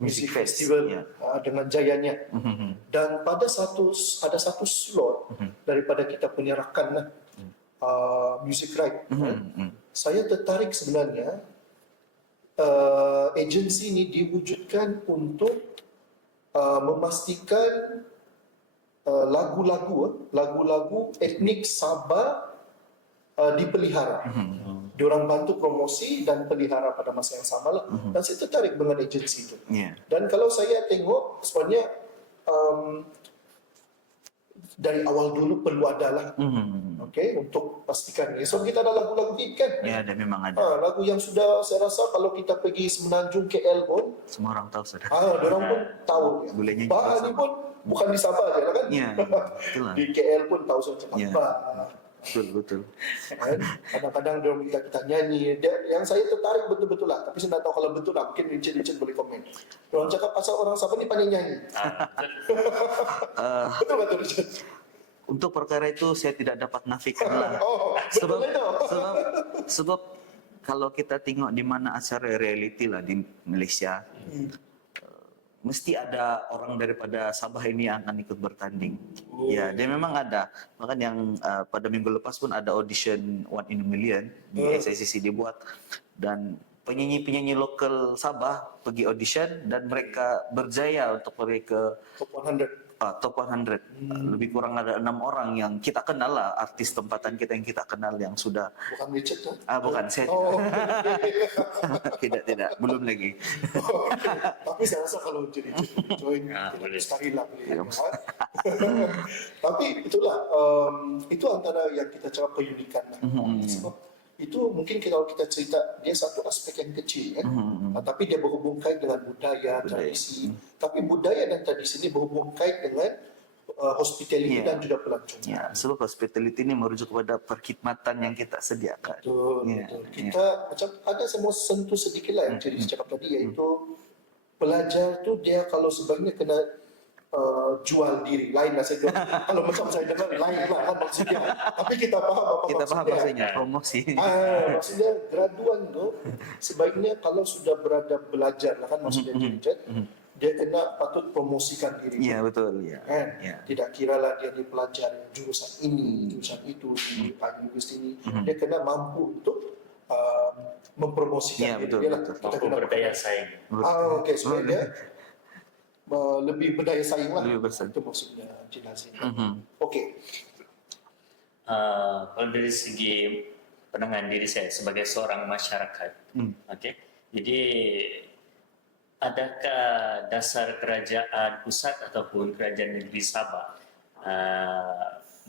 Music Festival dengan jayanya. Dan ada satu slot daripada kita punya rakan Music Right. Saya tertarik sebenarnya agensi ini diwujudkan untuk memastikan lagu-lagu etnik Sabah dipelihara. Diorang bantu promosi dan pelihara pada masa yang sama lah. Dan saya tertarik dengan agensi itu. Dan kalau saya tengok sebenarnya dari awal dulu perlu ada lah. Okey, untuk pastikan ni. So kita ada lagu-lagu hit kan? Ya, ada memang ada. Lagu yang sudah saya rasa kalau kita pergi Semenanjung KL pun, Semua orang tahu sudah. orang pun tahu. Boleh nyanyi Bah ni bersama. pun bukan di Sabah je lah kan? Ya, betul lah. Di KL pun tahu saya cakap Ya. bah. Betul. Kan? Kadang-kadang dia minta kita nyanyi. Yang saya tertarik betul-betul lah. Tapi saya tak tahu kalau betul lah. Mungkin Richard boleh komen. Orang cakap pasal orang Sabah ni pandai nyanyi. Betul Richard. Untuk perkara itu saya tidak dapat nafikan lah. Betul sebab, itu. sebab kalau kita tengok di mana acara reality lah di Malaysia, mesti ada orang daripada Sabah ini yang akan ikut bertanding. Ya, dia memang ada. Bahkan yang pada minggu lepas pun ada audition One in a Million di SICC dibuat, dan penyanyi-penyanyi lokal Sabah pergi audition dan mereka berjaya untuk pergi ke Top 100. top 100. Lebih kurang ada 6 orang yang kita kenal lah, artis tempatan kita yang kita kenal yang sudah. Bukan Richard kan? Bukan, saya tidak, belum lagi. Tapi saya rasa kalau jadi join boleh. sekali lah boleh. Tapi itulah itu antara yang kita cakap keunikan lah. Sebab itu mungkin kalau kita cerita dia satu aspek yang kecil kan, tapi dia berhubung kait dengan budaya, tradisi. Tapi budaya dan tradisi ini berhubung kait dengan hospitality dan juga pelancongan. Ya, sebab hospitality ini merujuk kepada perkhidmatan yang kita sediakan. Betul. Kita macam ada semua sentuh sedikit lah yang Cik cakap tadi, iaitu pelajar tu dia kalau sebaiknya kena jual diri. Lain lah saya bilang. Kalau macam saya dengar lain lah kan maksudnya. Tapi kita faham apa Kita maksudnya. paham maksudnya, promosi. Maksudnya graduan tu sebaiknya kalau sudah berada belajar lah kan maksudnya Richard, dia kena patut promosikan diri. Iya, betul ya. Kan? Ya. Tidak kira lah dia pelajar jurusan ini, jurusan itu, di universiti ini. Dia kena mampu untuk mempromosikan Ya, diri betul, dia lah. betul. Kita Mampu kena berdaya saing. Okey, supaya dia lebih berdaya saing lah. Lebih bersaing. Itu maksudnya Cik Nazim. Okey. Kalau dari segi pandangan diri saya sebagai seorang masyarakat, okey. Jadi adakah dasar kerajaan pusat ataupun kerajaan negeri Sabah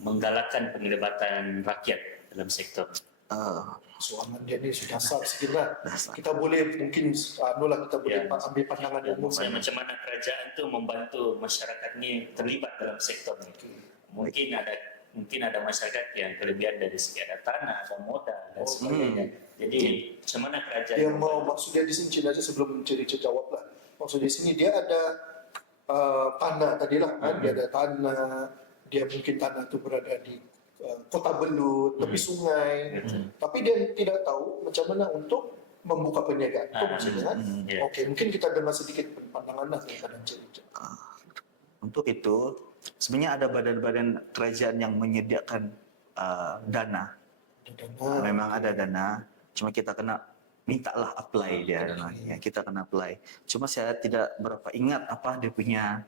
menggalakkan penglibatan rakyat dalam sektor? Soalan dia ni sudah dasar sikit lah. Kita boleh mungkin kita boleh ambil pandangan umum. Saya macam mana kerajaan tu membantu masyarakat ni terlibat dalam sektor ni. Mungkin ada masyarakat yang kelebihan dari segi ada tanah, ada modal dan sebagainya. Jadi macam mana kerajaan Yang mau maksudnya di sini Cik Nazim sebelum Cik jawab lah. Maksud di sini dia ada tanah tadilah kan, dia ada tanah, dia mungkin tanah tu berada di Kota Belut, tepi sungai. Tapi dia tidak tahu macam mana untuk membuka perniagaan. Itu maksudnya kan? Okey, mungkin kita dengar sedikit pandangan lah daripada Cik. Untuk itu sebenarnya ada badan-badan kerajaan yang menyediakan dana. Memang ada dana, cuma kita kena mintalah apply dia. Ya, kita kena apply. Cuma saya tidak berapa ingat apa dia punya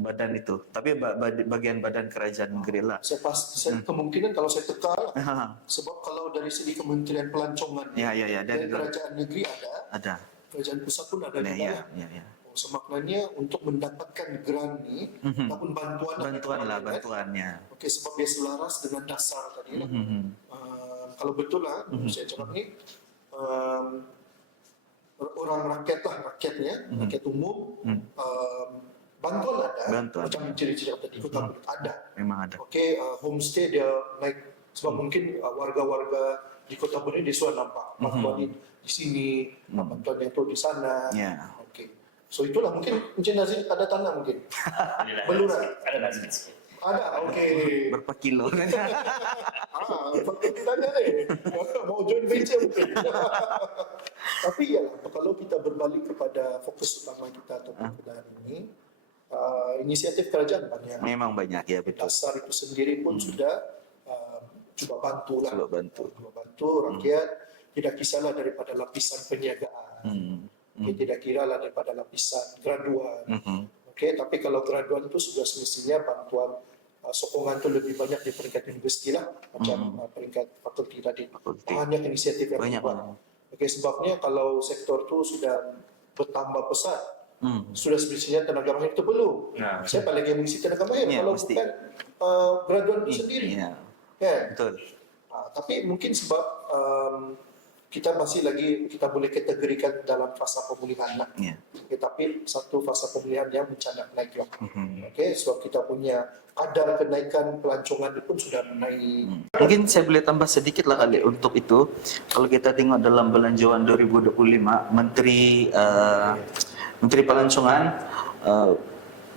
badan itu. Tapi bagian badan kerajaan negeri lah. Saya kemungkinan kalau saya teka lah. Sebab kalau dari segi Kementerian Pelancongan Ya. dan kerajaan negeri Ada. kerajaan pusat pun ada juga Ya. lah. Semaknanya untuk mendapatkan grant ni ataupun bantuan kan? Bantuannya. Okey, sebab dia selaras dengan dasar tadi lah. Kalau betul lah saya cakap ni orang rakyat lah, rakyat umum bantuan ada. Macam ciri-ciri tadi Kota Belut ada. Memang ada. Okey, homestay dia naik sebab mungkin warga-warga di Kota Belut dia sudah nampak bantuan ni di sini, bantuan yang tu di sana. Ya. Okey. So itulah mungkin Encik Nazim ada tanah mungkin. Belum ada nazar sikit. Ada, okey. Berapa kilo? Tanya ni. Mau join venture mungkin. Tapi ya, kalau kita berbalik kepada fokus utama kita untuk keadaan ini, inisiatif kerajaan banyak. Memang banyak, ya betul. Dasar itu sendiri pun sudah cuba bantulah. Cuba bantu. Rakyat. Tidak kisahlah daripada lapisan perniagaan. Tidak kiralah daripada lapisan graduan. Okey, tapi kalau graduan itu sudah semestinya bantuan sokongan itu lebih banyak di peringkat universiti lah, macam peringkat fakulti tadi. Banyak inisiatif yang Banyak. Okey, sebabnya kalau sektor itu sudah bertambah pesat, Sudah semestinya tenaga mahir itu perlu. Nah, Siapa lagi yang mengisi tenaga mahir Ya, kalau mesti. bukan graduan itu sendiri? Iya, Kan? betul. Tapi mungkin sebab kita masih lagi kita boleh kategorikan dalam fasa pemulihan lah. Iya. Tapi satu fasa pemulihan yang mencanak naik lah. Okey, sebab kita punya kadar kenaikan pelancongan itu pun sudah menaik. Mungkin saya boleh tambah sedikit lah kali untuk itu. Kalau kita tengok dalam belanjawan 2025, Menteri Pelancongan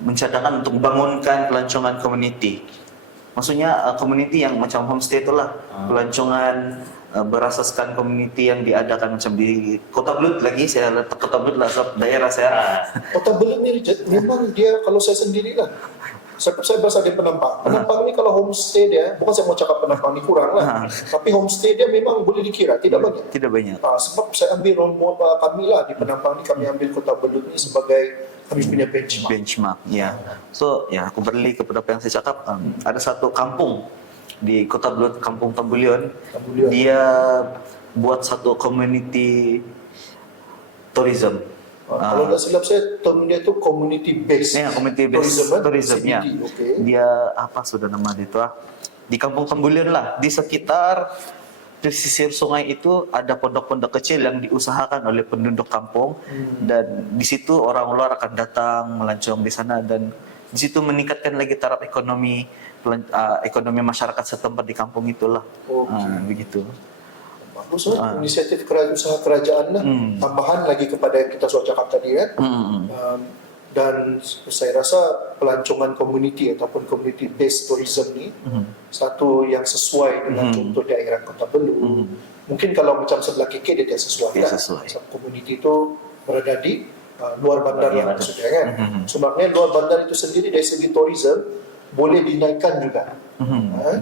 mencadangkan untuk bangunkan pelancongan komuniti. Maksudnya komuniti yang macam homestay itulah, pelancongan berasaskan komuniti yang diadakan macam di Kota Belud lagi, saya letak Kota Belud lah sebab daerah saya. Kota Belud ni memang dia, kalau saya sendirilah, saya berasal dari Penampang. Penampang ni kalau homestay dia, bukan saya mau cakap Penampang ni kurang lah, tapi homestay dia memang boleh dikira, tidak banyak. Tidak banyak. Sebab saya ambil role model kami lah di Penampang ni, kami ambil Kota Belud ni sebagai kami punya benchmark. Ya. So ya, aku beralih kepada apa yang saya cakap. Ada satu kampung di Kota Belud, Kampung Tambulion. Dia buat satu community tourism. Kalau tak silap saya, term dia tu community based. Ya, community based tourism ya. CBD, okey. Dia apa sudah nama dia itu di Kampung Tambulion lah, di sekitar pesisir sungai itu ada pondok-pondok kecil yang diusahakan oleh penduduk kampung dan di situ orang luar akan datang melancong di sana dan di situ meningkatkan lagi taraf ekonomi masyarakat setempat di kampung itulah. Begitu. Bagus lah, inisiatif usaha kerajaan lah. Tambahan lagi kepada yang kita sudah cakap tadi kan. Dan saya rasa pelancongan community ataupun community based tourism ni satu yang sesuai dengan contoh daerah Kota Belud. Mungkin kalau macam sebelah KK dia tidak sesuai Dia lah. sesuai. Sebab community itu berada di luar bandar lah maksudnya kan. Sebabnya luar bandar itu sendiri dari segi tourism boleh dinaikkan juga.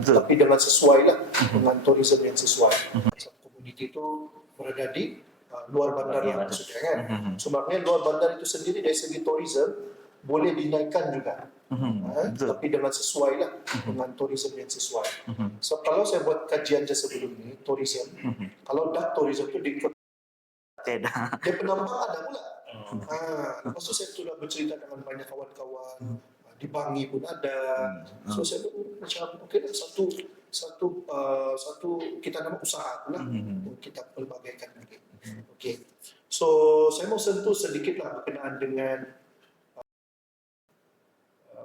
Tapi dengan sesuai lah, dengan tourism yang sesuai. Sebab community itu berada di luar bandar lah maksudnya kan. Sebabnya luar bandar itu sendiri dari segi tourism boleh dinaikkan juga. Tapi dengan sesuai lah, dengan tourism yang sesuai. So kalau saya buat kajian je sebelum ni, tourism, kalau dark tourism tu di dia Penampang ada pula. Lepas tu saya sudah bercerita dengan banyak kawan-kawan, di Bangi pun ada. So saya macam okey lah, satu kita nama usaha pula kita pelbagaikan lagi. Okey. So saya mau sentuh sedikitlah berkenaan dengan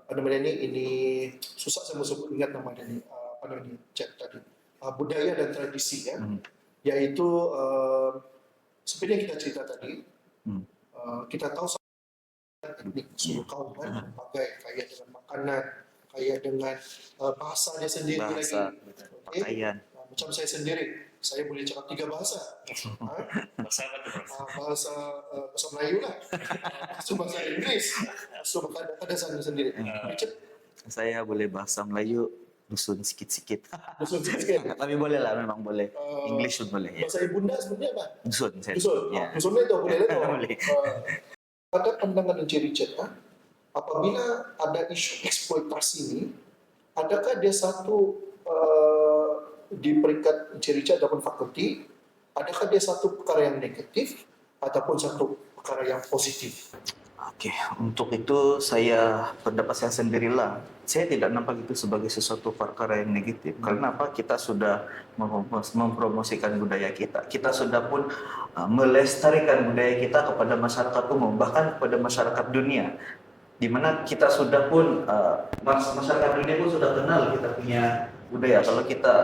apa namanya ini susah saya mau sebut ingat nama dia ni apa namanya chat tadi. Budaya dan tradisi ya. Iaitu seperti yang kita cerita tadi. Kita tahu etnik suku kaum kan, kaya dengan makanan, kaya dengan bahasanya sendiri Bahasa, lagi. pakaian. Macam saya sendiri, saya boleh cakap 3 bahasa. bahasa apa tu, Prof? Bahasa Melayu lah, bahasa Inggeris, ada sana sendiri. Richard, Saya boleh bahasa Melayu dusun sikit-sikit. dusun sikit. Tapi boleh lah, memang boleh. English pun boleh ya. Bahasa ibunda sebenarnya apa? Dusun saya. Dusun. Ya. Dusun itu boleh lah. Boleh. Pada pandangan Encik Richard, apabila ada isu eksploitasi ini, adakah dia satu di peringkat Encik Richard ataupun fakulti, adakah dia satu perkara yang negatif ataupun satu perkara yang positif? Okey, untuk itu pendapat saya sendirilah. Saya tidak nampak itu sebagai sesuatu perkara yang negatif. Karena apa? Kita sudah mempromosikan budaya kita. Kita sudah pun melestarikan budaya kita kepada masyarakat umum, bahkan kepada masyarakat dunia. Di mana kita sudah pun masyarakat dunia pun sudah kenal kita punya budaya. Kalau kita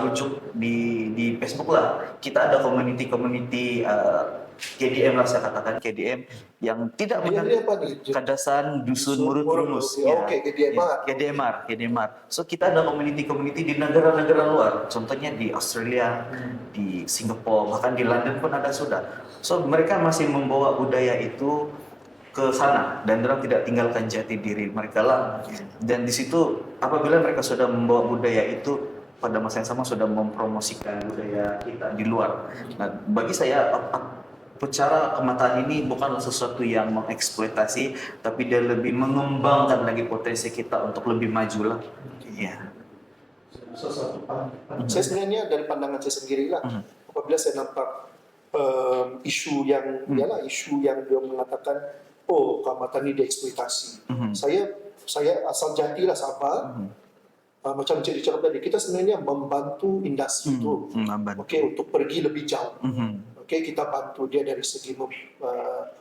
rujuk di Facebook lah, kita ada community KDM lah saya katakan, KDM yang tidak Ini apa nih? Kadasan Dusun Murut Rumus. Okey, KDMR. KDMR. So kita ada community di negara-negara luar. Contohnya di Australia, di Singapura, bahkan di London pun ada sudah. So mereka masih membawa budaya itu ke sana dan mereka tidak tinggalkan jati diri mereka lah. Dan di situ apabila mereka sudah membawa budaya itu, pada masa yang sama sudah mempromosikan budaya kita di luar. Nah, bagi saya cara kemataan ini bukanlah sesuatu yang mengeksploitasi, tapi dia lebih mengembangkan lagi potensi kita untuk lebih maju lah. Ya. Saya sebenarnya dari pandangan saya sendiri lah, apabila saya nampak isu yang ialah isu yang dia mengatakan keamatan ini dieksploitasi. Saya asal jadilah Sabah. Macam cerita tadi, kita sebenarnya membantu industri itu, untuk pergi lebih jauh. Kita bantu dia dari segi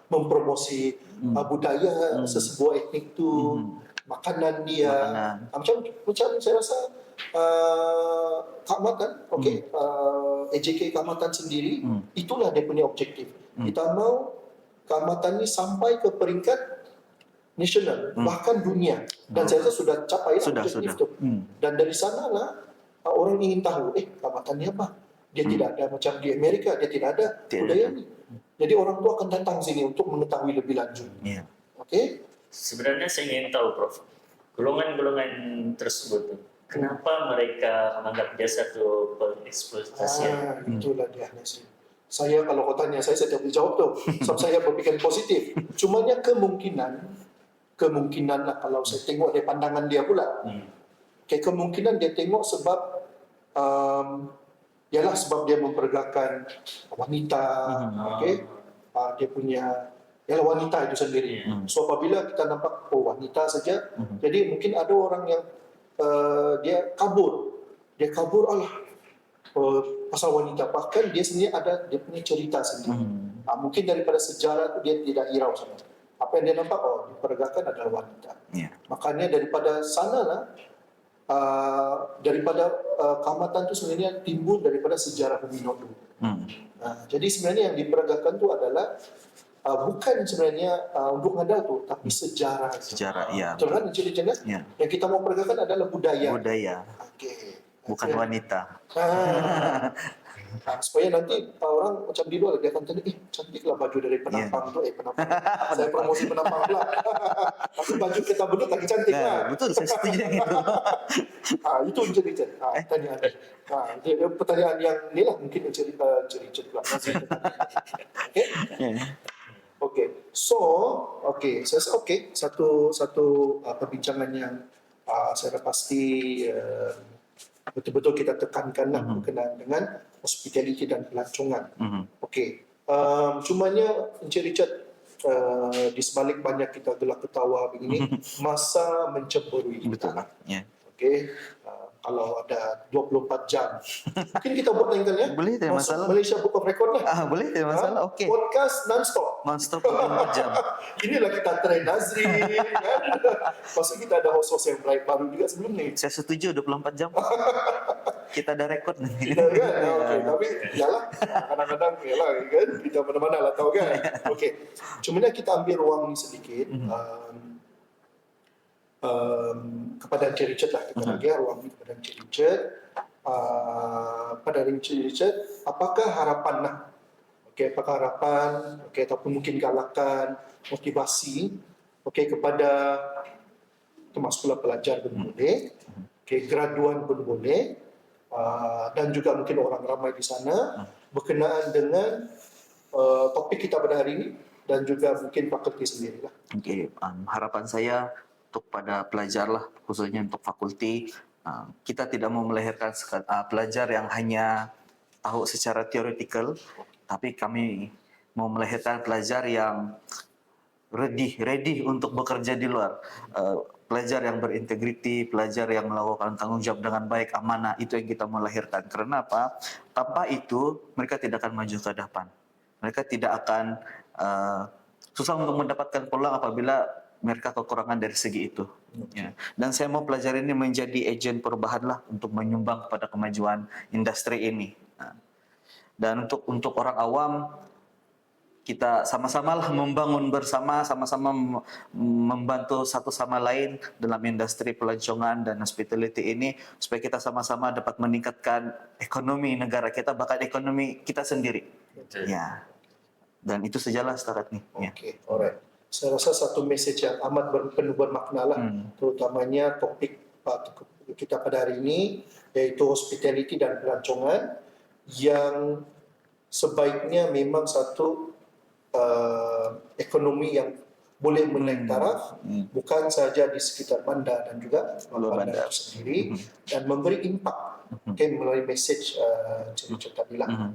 mempromosi budaya sesebuah etnik itu, makanan dia. Macam saya rasa keamatan, AJK keamatan sendiri, itulah dia punya objektif. Kita mau keamatan ini sampai ke peringkat nasional, bahkan dunia. Dan saya rasa sudah capai objektif itu. Dan dari sanalah orang ingin tahu, keamatan ini apa? Dia tidak ada macam di Amerika, dia tidak ada budaya ini. Jadi orang tua akan datang sini untuk mengetahui lebih lanjut. Sebenarnya saya ingin tahu, Prof, golongan-golongan tersebut, kenapa mereka menganggap dia satu pengeksploitasi? Itulah dia, Nasri. Saya kalau kau tanya, saya tidak boleh jawab tuh. Sebab saya berpikir positif. Cumanya kemungkinan lah kalau saya tengok dari pandangan dia pula. Kemungkinan dia tengok sebab ialah sebab dia memperagakan wanita, dia punya ialah wanita itu sendiri. So apabila kita nampak wanita saja, jadi mungkin ada orang yang dia kabur pasal wanita, bahkan dia sendiri ada dia punya cerita sendiri. Mungkin daripada sejarah itu dia tidak hirau sama. Apa yang dia nampak, diperagakan adalah wanita. Makanya daripada sanalah keamatan itu sebenarnya timbul daripada sejarah Humino dulu. Jadi sebenarnya yang diperagakan itu adalah bukan sebenarnya untuk ngada tu, tapi sejarah. Betul kan? Yang kita mau peragakan adalah budaya. Bukan wanita. Supaya nanti orang macam di luar dia akan tanya, cantiklah baju dari penampang tu, penampang. Saya promosi penampang pula. Tapi baju kita bedut lagi cantik lah. Betul, saya setuju yang itu. Itu cerita. Pertanyaan. Pertanyaan yang ni lah mungkin cerita pula. Okey. So, saya rasa satu perbincangan yang saya pasti betul-betul kita tekankanlah berkenaan dengan hospitality dan pelancongan. Cumanya Encik Richard, di sebalik banyak kita gelak ketawa begini, masa mencemburui kita. Kalau ada 24 jam, mungkin kita buat lain kali ya. Boleh, tidak masalah. Malaysia Book of Record lah. Boleh, tidak masalah. Podcast non-stop. Non-stop 24 jam. Inilah kita tren Nazri, kan? Pasti kita ada host-host yang baru juga sebelum ni. Saya setuju 24 jam. Kita ada rekod nanti. Tapi yalah, kadang-kadang kan kita mana-mana lah tahu kan. Cumanya kita ambil ruang ni sedikit. Kepada Encik Richard lah, kita bagi ruang ini kepada Encik Richard. Pada Encik Richard, apakah harapan lah? Apakah harapan, ataupun mungkin galakan, motivasi, kepada termasuklah pelajar pun boleh, graduan pun boleh, dan juga mungkin orang ramai di sana berkenaan dengan topik kita pada hari ini dan juga mungkin fakulti sendirilah. Harapan saya untuk pada pelajar lah, khususnya untuk fakulti, kita tidak mau melahirkan pelajar yang hanya tahu secara teoretikal, tapi kami mau melahirkan pelajar yang ready untuk bekerja di luar. Pelajar yang berintegriti, pelajar yang melakukan tanggung jawab dengan baik, amanah, itu yang kita mau lahirkan. Karena apa? Tanpa itu, mereka tidak akan maju ke depan. Mereka tidak akan susah untuk mendapatkan peluang apabila mereka kekurangan dari segi itu. Dan saya mau pelajar ini menjadi agen perubahan lah untuk menyumbang kepada kemajuan industri ini. Dan untuk orang awam, kita sama-sama lah membangun bersama, sama-sama membantu satu sama lain dalam industri pelancongan dan hospitality ini, supaya kita sama-sama dapat meningkatkan ekonomi negara kita, bahkan ekonomi kita sendiri. Dan itu sajalah setakat ni. Alright. Saya rasa satu message yang amat penuh bermakna lah, terutamanya topik kita pada hari ini, iaitu hospitality dan pelancongan, yang sebaiknya memang satu ekonomi yang boleh menaik taraf, bukan saja di sekitar bandar dan juga bandar itu sendiri, dan memberi impak melalui message cerita tadi lah.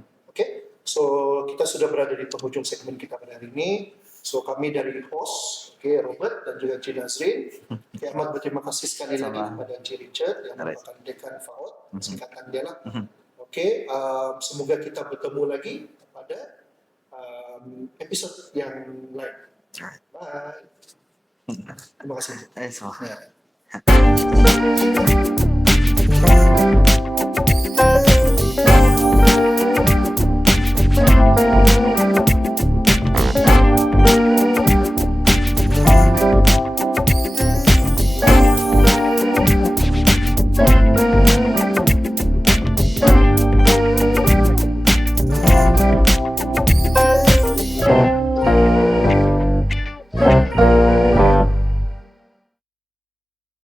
So kita sudah berada di penghujung segmen kita pada hari ini. So kami dari host, Robert dan juga Cik Nazrin. Amat berterima kasih sekali lagi kepada Cik Richard yang merupakan dekan FAUD, singkatan dia lah. Semoga kita bertemu lagi pada episod yang lain. Bye. Terima kasih. Eh, so. Ya.